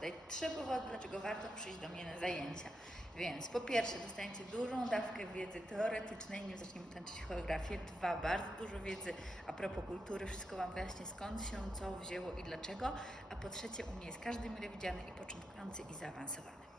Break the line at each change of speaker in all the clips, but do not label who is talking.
podać trzy powody, dlaczego warto przyjść do mnie na zajęcia. Więc po pierwsze dostaniecie dużą dawkę wiedzy teoretycznej, nim zaczniemy tańczyć choreografię. Dwa, bardzo dużo wiedzy a propos kultury, wszystko Wam wyjaśnię skąd się co wzięło i dlaczego. A po trzecie u mnie jest każdy mile widziany i początkujący i zaawansowany.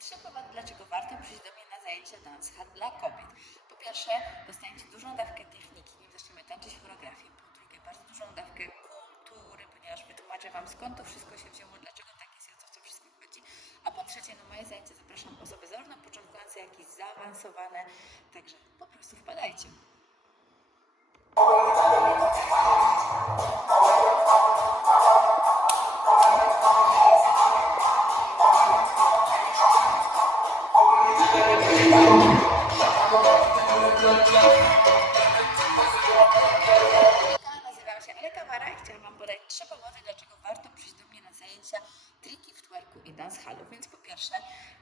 Trzy powody, dlaczego warto przyjść do mnie na zajęcia Dance dla kobiet. Po pierwsze, dostaniecie dużą dawkę techniki, nim zaczniemy tańczyć choreografię. Po drugie, bardzo dużą dawkę kultury, ponieważ wytłumaczę Wam skąd to wszystko się wzięło, dlaczego tak jest i o co w to wszystko chodzi. A po trzecie, na moje zajęcia zapraszam osoby zarówno początkujące, jak i zaawansowane. Także po prostu wpadajcie. Nazywam się Aleka Mara i chciałam Wam podać trzy powody, dlaczego warto przyjść do mnie na zajęcia triki w twerku i dance hallu. Więc po pierwsze,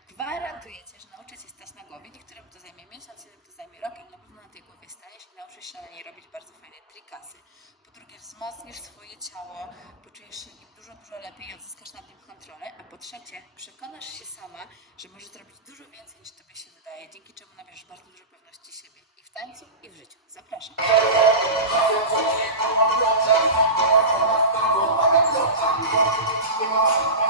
gwarantuję Cię, że nauczę Cię stać na głowie. Niektórym to zajmie miesiąc, innym to zajmie rok, ale na pewno na tej głowie stajesz i nauczysz się na niej robić bardzo fajne trikasy. Po drugie, wzmocnisz swoje ciało, poczujesz się nim dużo, dużo lepiej i odzyskasz nad nim kontrolę. A po trzecie, przekonasz się sama, że możesz zrobić dużo więcej niż Tobie się wydaje, dzięki czemu nabierzesz bardzo dużo pewności siebie i w tańcu, i w życiu. Zapraszam.
Thank